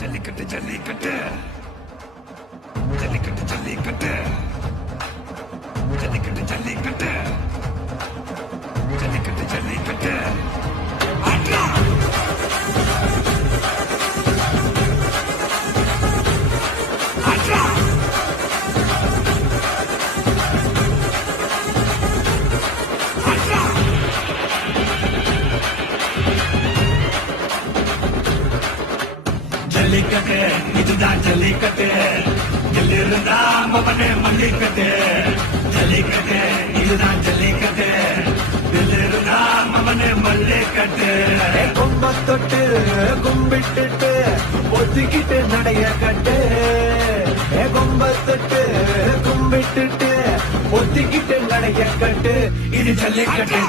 ஜல்லிக்கட்டு ஜல்லிக்கட்டு ஜல்லிக்கட்டு ஜல்லிக்கட்டு ஜல்லிக்கட்டு ஜல்லிக்கட்டு ஜல்லிக்கட்டு ஜல்லிக்கட்டு ஆட்ரா ஆட்ரா ஆட்ரா ஜல்லிக்கட்டு இதுதான் ஜல்லிக்கட்டு எல்லிருந்தா மவனே மல்லிக்கட்டு ஜல்லிக்கட்டு இதுதான் ஜல்லிக்கட்டு எல்லிருந்தா மவனே மல்லிக்கட்டு கும்ப தொட்டு கும்பிட்டுட்டு ஒத்திக்கிட்டு நடைய கட்டு கும்ப தொட்டு கும்பிட்டுட்டு ஒத்திக்கிட்டு நடைய கட்டு இது ஜல்லிக்கட்டு